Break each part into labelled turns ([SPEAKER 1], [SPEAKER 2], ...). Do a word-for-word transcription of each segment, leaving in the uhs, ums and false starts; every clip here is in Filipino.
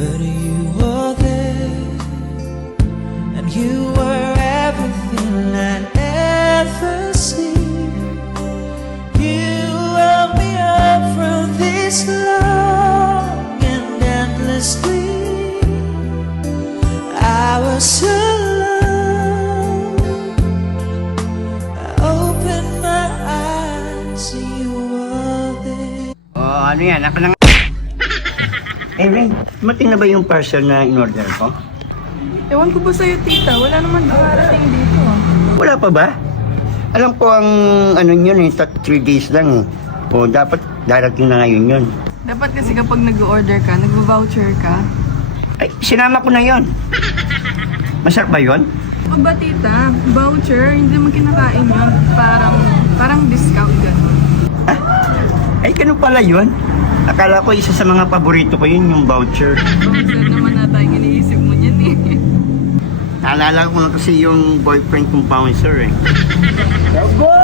[SPEAKER 1] But you were there, and you were everything I'd ever seen. You woke me up from this long and endless sleep. I was so alone. I opened my eyes, and you were there.
[SPEAKER 2] Oh, ano yan? Ako lang. Eh, Ray, mating na ba yung parcel na in-order ko?
[SPEAKER 3] Ewan ko ba sa'yo, tita? Wala naman dumarating dito. ah.
[SPEAKER 2] Wala pa ba? Alam ko ang ano yun eh, three days lang eh. O dapat darating na ngayon yun.
[SPEAKER 3] Dapat kasi kapag nag-order ka, nag-voucher ka.
[SPEAKER 2] Ay, sinama ko na yun. Masarap ba yun?
[SPEAKER 3] O ba, tita? Voucher, hindi mo kinakain yun. Parang, parang discount gano'n.
[SPEAKER 2] Ay, ganun pala yun. Akala ko isa sa mga paborito ko yun, yung voucher.
[SPEAKER 3] Pag-sir naman na tayo iniisip mo niyan eh.
[SPEAKER 2] Naalala ko lang kasi yung boyfriend kong bouncer eh. Abo!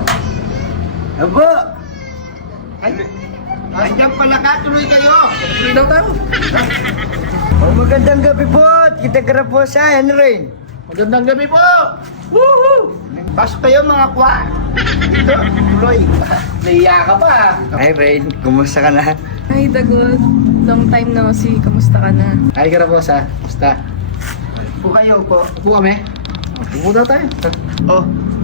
[SPEAKER 2] Abo! Ay, andyan pala ka, tuloy kayo!
[SPEAKER 3] Tuloy daw tayo.
[SPEAKER 2] Oh, magandang gabi po! Kita ka na po sa Henry.
[SPEAKER 4] Magandang gabi po!
[SPEAKER 2] Woohoo! Pasok kayo mga kwa! Dito, tuloy.
[SPEAKER 4] Naiya ka pa.
[SPEAKER 2] Hi Rain, kumusta ka na?
[SPEAKER 3] Hi, Dagol. Long time no see. Kamusta ka na?
[SPEAKER 4] Ay ka na po sa. Basta.
[SPEAKER 2] Po kayo po.
[SPEAKER 4] Upo kami. Upo daw tayo.
[SPEAKER 2] Oh.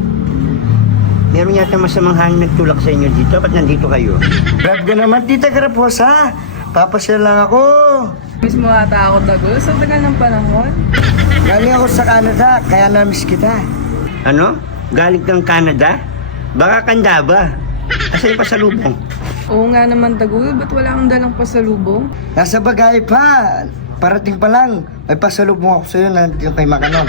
[SPEAKER 2] Meron yata masamang hangin nagtulak sa inyo dito. Ba't nandito kayo? Brad ka naman, Tita Karaposa. Papasyal lang ako.
[SPEAKER 3] Miss mo ata ako, Dagol. Sa tagal ng panahon.
[SPEAKER 2] Galing ako sa Canada, kaya na-miss kita. Ano? Galing kang Canada? Baka kanda ba? Asa yung pasalubong?
[SPEAKER 3] Oo nga naman, Dagol. Ba't wala kang dalang pasalubong?
[SPEAKER 5] Nasa bagay pa. Parating pa lang. May pasalubong ako sa'yo na yung kay Macanon.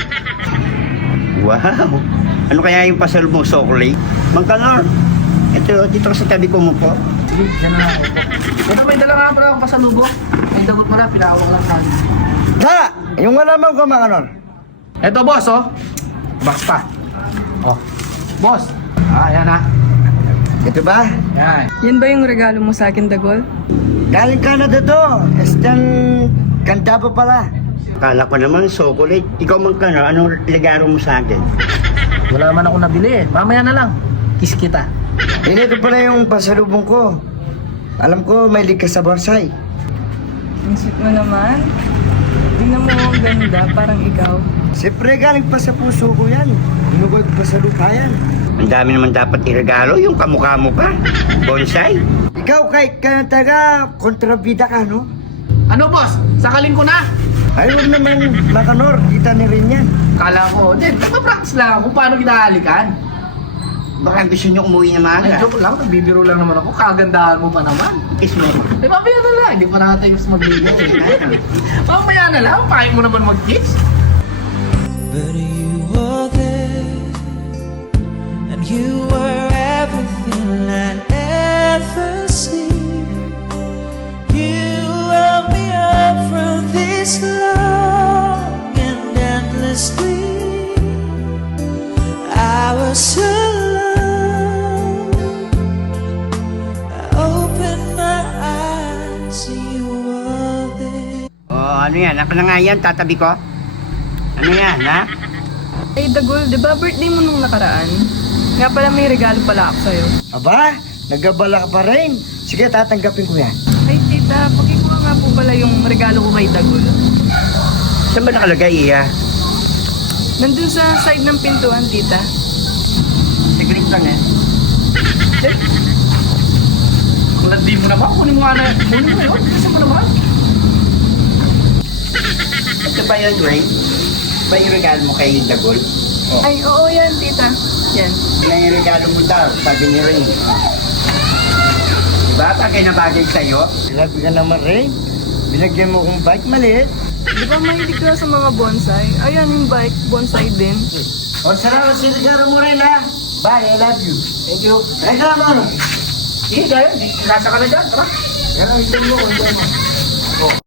[SPEAKER 2] Wow! Ano kaya yung pasalubong chocolate? Mang Kanor, ito, dito ka sa tabi ko mo po.
[SPEAKER 4] Sige, dyan na ako po. Ito may dala nga pala akong pasalubong. May dagot mo na, pinawag lang namin.
[SPEAKER 5] Da! Yung malaman ko, Macanon.
[SPEAKER 4] Ito boss oh. Box pa. Oh. Boss. Ah, yan ah.
[SPEAKER 5] Ito ba?
[SPEAKER 4] Yan.
[SPEAKER 3] Yan ba yung regalo mo sa akin, Dagol?
[SPEAKER 5] Galing Canada to. Estyan ganda pa pala.
[SPEAKER 2] Kala ko naman chocolate. Ikaw Mang Kanor, anong regalo mo sa akin?
[SPEAKER 4] Wala naman ako nabili eh. Mamaya na lang. Kiss kita.
[SPEAKER 5] Eh, ito pala yung pasalubong ko. Alam ko, may lig ka sa bonsai.
[SPEAKER 3] Ang sweet mo naman. Tingnan mo, ang ganda. Parang ikaw.
[SPEAKER 5] Siyempre, galing pa sa puso ko yan. Inugod pa sa lupa yan.
[SPEAKER 2] Ang dami naman dapat iregalo, yung kamukha mo pa. Bonsai.
[SPEAKER 5] Ikaw, kahit ka taga kontrabida ka, no?
[SPEAKER 4] Ano boss? Sakalin ko na.
[SPEAKER 5] Ay, huwag naman, Macanor. Kita ni rin yan.
[SPEAKER 4] Kala ko, hindi, nagpa-practice lang ako kung paano ginahalikan.
[SPEAKER 2] Baka gusto nyo umuwi ng
[SPEAKER 4] Ay,
[SPEAKER 2] maaga.
[SPEAKER 4] joke lang, nagbibiro lang naman ako. Kagandahan mo pa naman.
[SPEAKER 2] Kiss mo.
[SPEAKER 4] Eh, mamaya na lang. Hindi pa natin mas magligo eh. Mamaya na lang. Pahin mo naman mag-kiss.
[SPEAKER 1] But you were there, and you were everything I'd ever seen. You woke me up from this long and endless sleep. I was so alone. I opened my eyes, and you were there.
[SPEAKER 2] Oh, ano yan? Ako na nga yan, tatabi ko. Ano yan, ha?
[SPEAKER 3] Ay, Dagol, di ba birthday mo nung nakaraan? Nga pala may regalo pala ako sa'yo.
[SPEAKER 5] Aba, nagabala ka pa rin. Sige, tatanggapin ko yan.
[SPEAKER 3] Ay, tita, pakikuha nga po pala yung regalo ko kay Dagol.
[SPEAKER 2] Saan ba nakalagay, iya?
[SPEAKER 3] Nandun sa side ng pintuan, tita.
[SPEAKER 2] Saglit lang, eh.
[SPEAKER 4] Kung hindi mo naman, kunin mo nga na. Kunin mo yun. Kasi mo naman.
[SPEAKER 2] Ito ba yun, Ray? Ba yung regalo mo kay Dagol? Oh.
[SPEAKER 3] Ay, oo yan, tita. Yan.
[SPEAKER 2] Yan yung regalo mo daw, sabi ni Ray. Diba? Bagay na bagay sa'yo.
[SPEAKER 5] Sinabi ka naman rin. Binagyan mo kong bike maliit.
[SPEAKER 3] Di ba mahilig ka sa mga bonsai? Ayan yung bike, bonsai din.
[SPEAKER 5] O, salamat sa regalo mo rin, ha? Bye, I love you.
[SPEAKER 4] Thank you.
[SPEAKER 5] Ay, salamat.
[SPEAKER 4] Sige, tayo. Nasa ka na dyan. Tara.
[SPEAKER 5] Yan ang ito mo, kung mo.